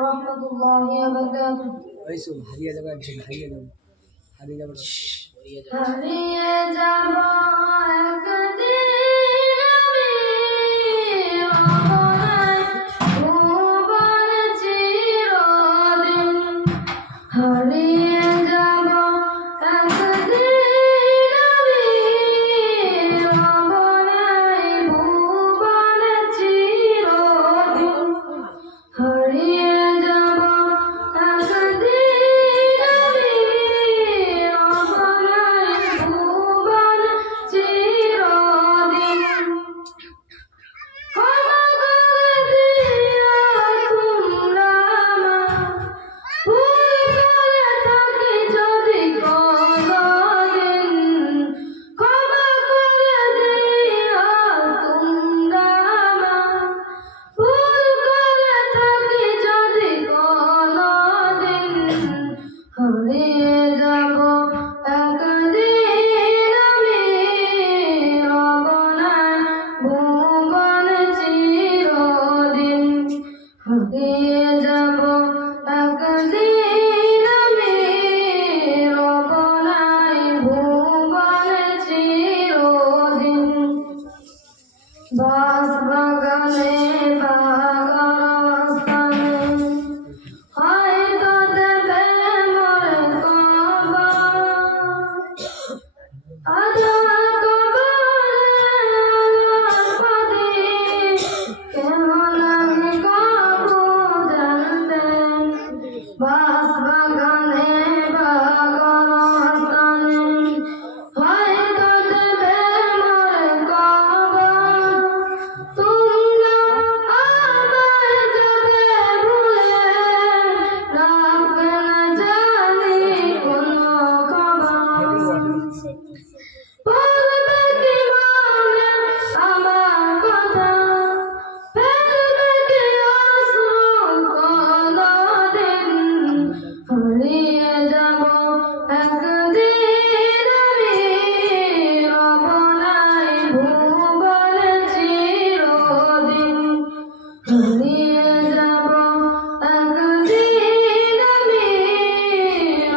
রহমতুল্লাহি ওয়া বারাকাতুহু। হারিয়ে যাবে হারিয়ে যাবে হারিয়ে যাব হারিয়ে যাব একদিন আমি অবনাই ভুবন চিরদিন হারিয়ে যাব একদিন আমি অবনাই ভুবন চিরদিন ক্ষমা করে দিও তোমরা ভুল করে থাকি যদি কোনদিন ক্ষমা করে দিও তোমরা ভুল করে থাকি যদি কোনদিন হারিয়ে যাব একদিন আমি অবনাই ভুবন চিরদিন হারিয়ে যাব একদিন আমি অবনাই ভুবন চিরদিন বাস বাগানে বাগাস্তানে হয়তো দেবে মোর কবর আধার কবরে আলোর প্রদীপ কেমন আমি কবু জানবেন বাস বাগানে বাগাস্তানে হয়তো দেবে মোর কবর তোমরা আমায় যাবে ভুলে রাখবে না জানি কোনো খবর বলবে কি মনে আমার কথা ফেলবে কি অশ্রু কোনদিন হারিয়ে যাব একদিন আমি অবনাই ভুবন চিরদিন হারিয়ে যাব একদিন আমি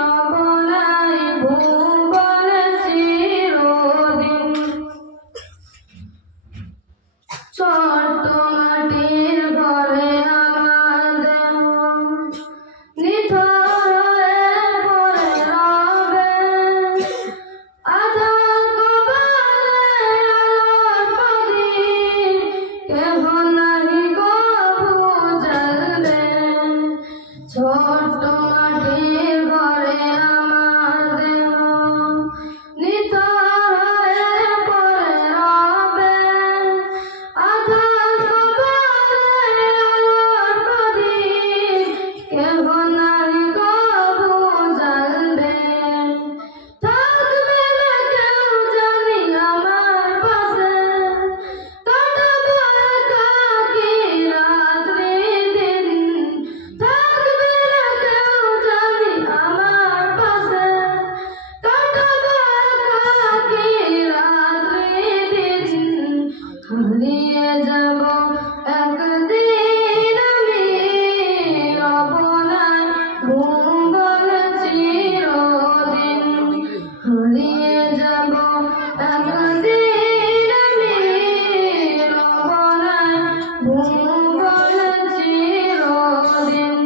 অবনাই ভুবন চিরদিন ছোট্ট মাটির ঘরে আমার দেহ নিথর হয়ে পড়ে রবে আধার কবরে আলোর প্রদীপ কেহ নাহি কবু জ্বলবে ছোট্ট মাটির ঘরে আমার দেহ নিথর হয়ে পড়ে রবে আধার কবরে আলোর প্রদীপ কেহ নাহি কবু জ্বলবে থাকবে না কেউ জানি আমার পাশে কাটাবো একাকী রাত্রি দিন থাকবে না কেউ জানি আমার পাশে কাটাবো একাকী রাত্রি দিন হারিয়ে যাব একদিন আমি অবনাই ভুবন চিরদিন হারিয়ে যাব একদিন আমি অবনাই ভুবন চিরদিন